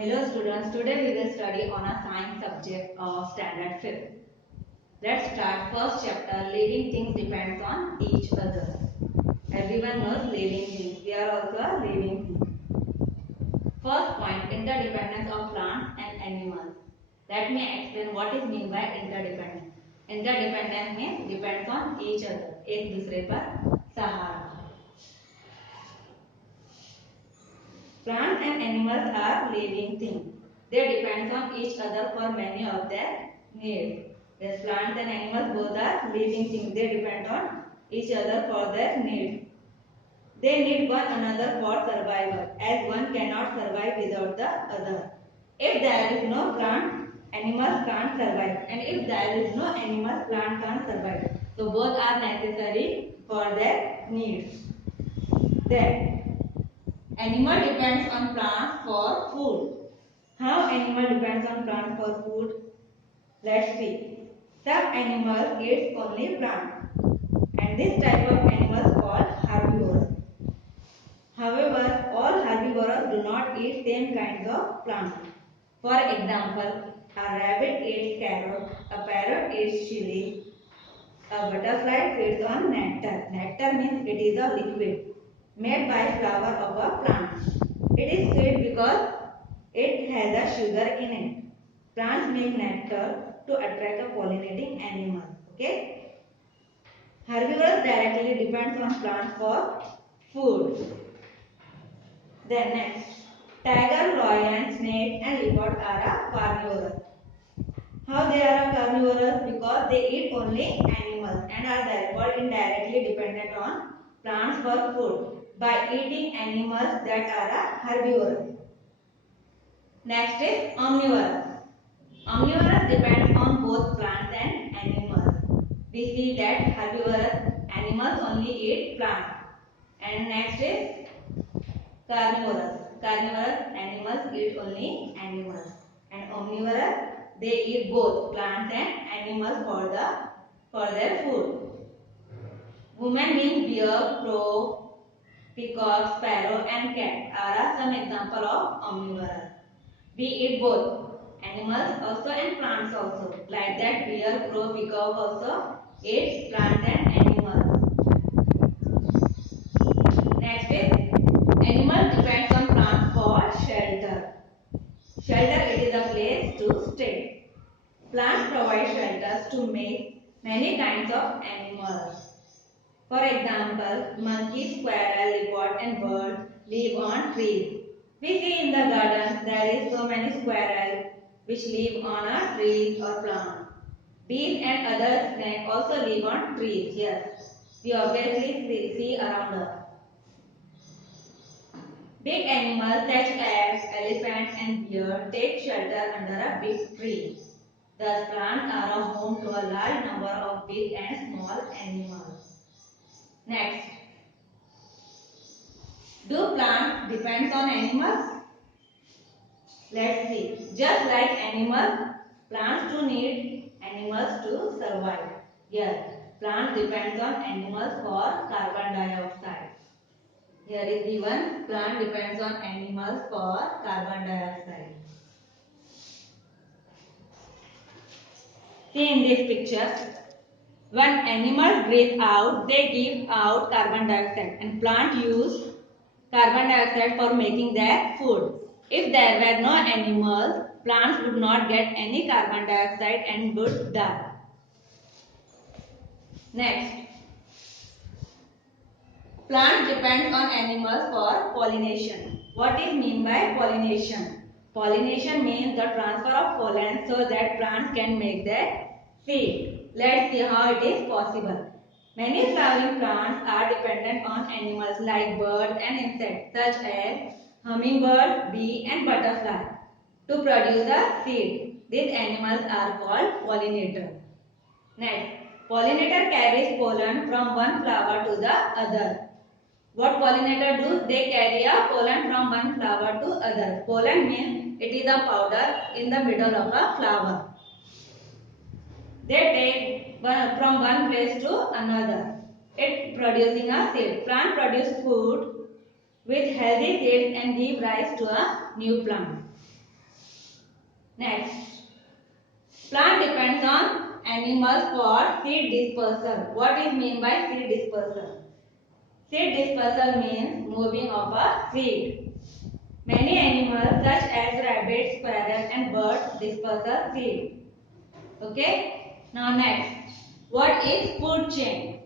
Hello students, today we will study on a science subject of standard 5th. Let's start first chapter. Living things depends on each other. Everyone knows living things. We are also a living thing. First point, interdependence of plants and animals. Let me explain what is mean by interdependence. Interdependence means depends on each other. एक दूसरे पर सहारा. Plants and animals are living things. They depend on each other for many of their needs. Yes, plants and animals both are living things. They depend on each other for their needs. They need one another for survival, as one cannot survive without the other. If there is no plant, animals can't survive, and if there is no animal, plant can't survive. So both are necessary for their needs. Then animal depends on plants for food. How animal depends on plants for food? Let's see. Some animals eat only plants, and this type of animals called herbivores. However, all herbivores do not eat same kinds of plants. For example, a rabbit eats carrot, a parrot eats chili, a butterfly feeds on nectar. Nectar means it is a liquid made by flower of a plant. It is sweet because it has a sugar in it. Plants make nectar to attract a pollinating animal. Okay. Herbivores directly depends on plants for food. Then next, tiger, lion, snake and leopard are carnivores. How they are carnivores? Because they eat only animals and are therefore indirectly dependent on plants for food by eating animals that are herbivores. Next is omnivorous. Omnivorous depends on both plants and animals. We see that herbivorous animals only eat plants. And next is carnivorous. Carnivorous animals eat only animals. And omnivorous, they eat both plants and animals for their food. Women means deer, crow, peacock, sparrow and cat are some example of omnivorous. We eat both animals also and plants also. Like that, deer, crow, peacock also eat plants and animals. Next is animals depends on plants for shelter. Shelter, it is a place to stay. Plants provide shelters to make many kinds of animals. For example, monkey, squirrel, leopard and birds live on trees. We see in the garden there is so many squirrels which live on a trees or plant. Bees and other snakes also live on trees. Yes, we obviously see around us. Big animals such as elephants and deer take shelter under a big tree. Thus, plants are a home to a large number of big and small animals. Next, do plants depend on animals? Let's see. Just like animals, plants do need animals to survive. Yes, plants depend on animals for carbon dioxide. Here is given, plant depends on animals for carbon dioxide. See in this picture, when animals breathe out, they give out carbon dioxide and plants use carbon dioxide for making their food. If there were no animals, plants would not get any carbon dioxide and would die. Next, plants depend on animals for pollination. What is mean by pollination? Pollination means the transfer of pollen so that plants can make their seed. Let's see how it is possible. Many flowering plants are dependent on animals like birds and insects such as hummingbird, bee and butterfly to produce a seed. These animals are called pollinators. Next, pollinator carries pollen from one flower to the other. What pollinator do? They carry a pollen from one flower to other. Pollen means it is a powder in the middle of a flower. They take from one place to another. It producing a seed. Plant produce food with healthy seeds and give rise to a new plant. Next, plant depends on animals for seed dispersal. What is mean by seed dispersal? Seed dispersal means moving of a seed. Many animals such as rabbits, squirrels and birds disperse a seed. Okay. Now next, what is food chain?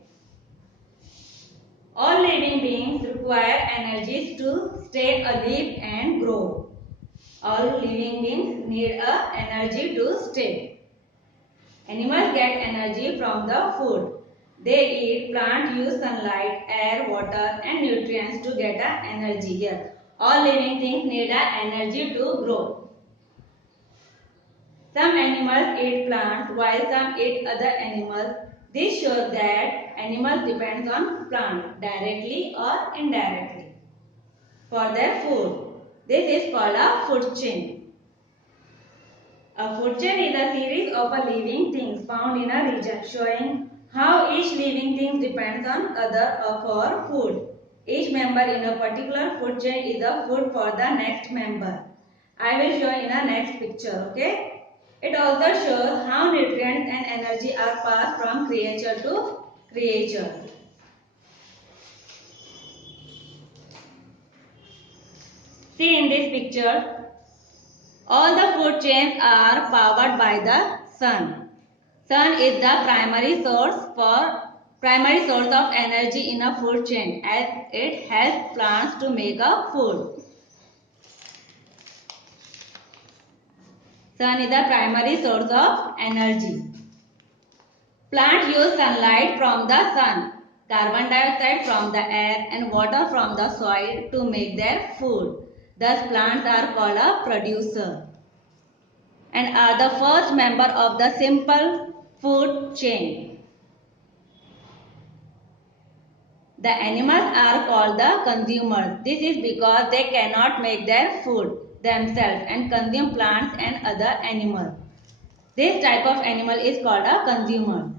All living beings require energies to stay alive and grow. All living beings need energy to stay. Animals get energy from the food. They eat, plant use sunlight, air, water and nutrients to get energy here. All living things need energy to grow. Some animals eat plants while some eat other animals. This shows that animals depend on plants directly or indirectly for their food. This is called a food chain. A food chain is a series of living things found in a region showing how each living thing depends on other for food. Each member in a particular food chain is a food for the next member. I will show in a next picture. Okay. It also shows how nutrients and energy are passed from creature to creature. See in this picture, all the food chains are powered by the sun. Sun is the primary source of energy in a food chain as it helps plants to make a food. Sun is the primary source of energy. Plants use sunlight from the sun, carbon dioxide from the air and water from the soil to make their food. Thus plants are called a producer and are the first member of the simple food chain. The animals are called the consumers. This is because they cannot make their food themselves and consume plants and other animals. This type of animal is called a consumer.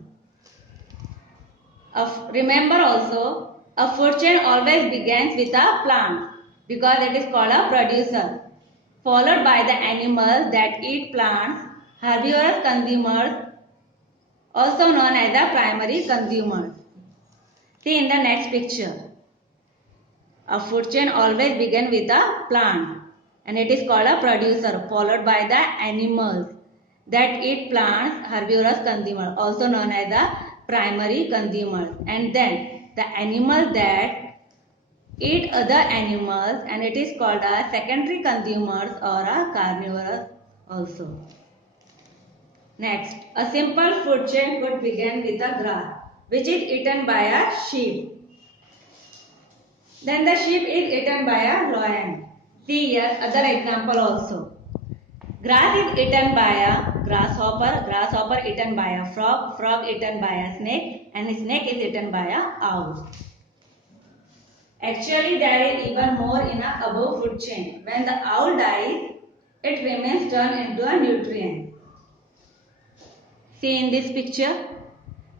Remember also, a food chain always begins with a plant because it is called a producer, followed by the animals that eat plants, herbivorous consumers, also known as the primary consumers. See in the next picture. A food chain always begins with a plant and it is called a producer, followed by the animals that eat plants, herbivorous consumers, also known as the primary consumers, and then the animals that eat other animals and it is called a secondary consumers or a carnivorous also. Next, a simple food chain could begin with a grass which is eaten by a sheep. Then the sheep is eaten by a lion. See here other example also. Grass is eaten by a grasshopper, grasshopper eaten by a frog, frog eaten by a snake and snake is eaten by a owl. Actually there is even more in a above food chain. When the owl dies, it remains turned into a nutrient. See in this picture,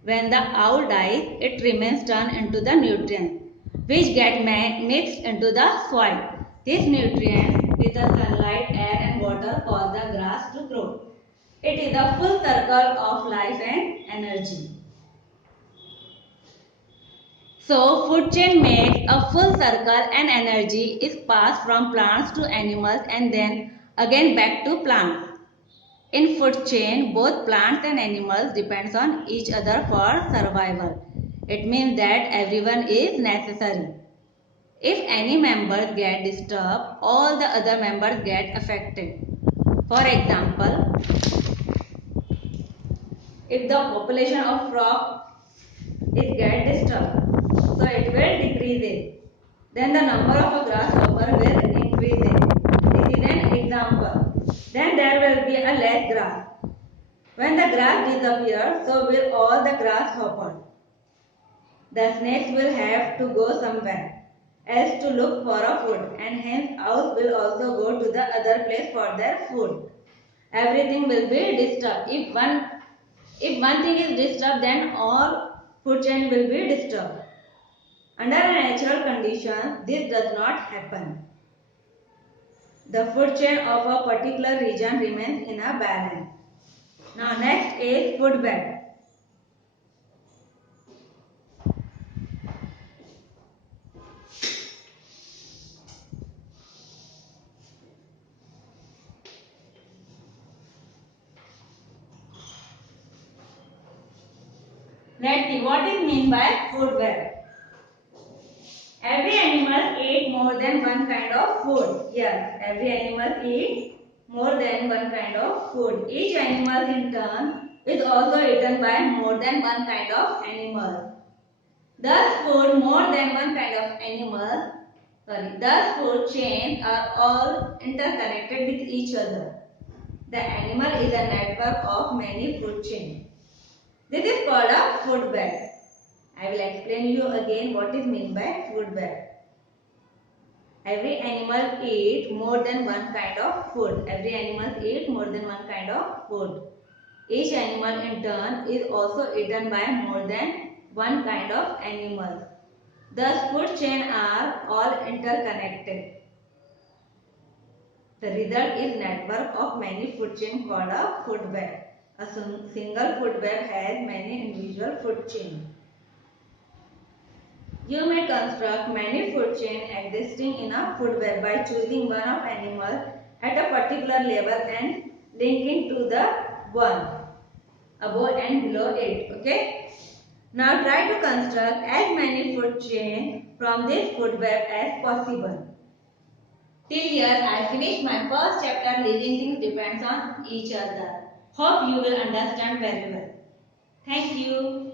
when the owl dies, it remains turned into the nutrients which get mixed into the soil. These nutrients with the sunlight, air and water cause the grass to grow. It is a full circle of life and energy. So, food chain makes a full circle and energy is passed from plants to animals and then again back to plants. In food chain, both plants and animals depends on each other for survival. It means that everyone is necessary. If any members get disturbed, all the other members get affected. For example, if the population of frog is get disturbed, so it will decrease it. Then the number of a grasshopper will increase it. This is an example. Then there will be a less grass. When the grass disappears, so will all the grasshoppers. The snakes will have to go somewhere else to look for a food and hence owls will also go to the other place for their food. Everything will be disturbed. If one thing is disturbed, then all food chain will be disturbed. Under a natural condition, this does not happen. the food chain of a particular region remains in a balance. Now next is food web. Let's see what is meant by food web. Every animal eat more than one kind of food. Yes, every animal eat more than one kind of food. Each animal in turn is also eaten by more than one kind of animal. Thus, food chains are all interconnected with each other. The animal is a network of many food chains. This is called a food web. I will explain you again what is meant by food web. Every animal eat more than one kind of food. Every animal eat more than one kind of food. Each animal in turn is also eaten by more than one kind of animal. Thus, food chain are all interconnected. The result is network of many food chain called a food web. A single food web has many individual food chains. You may construct many food chains existing in a food web by choosing one of animal at a particular level and linking to the one above and below it. Okay. Now try to construct as many food chains from this food web as possible. Till here I finished my first chapter. Living things depends on each other. Hope you will understand very well. Thank you.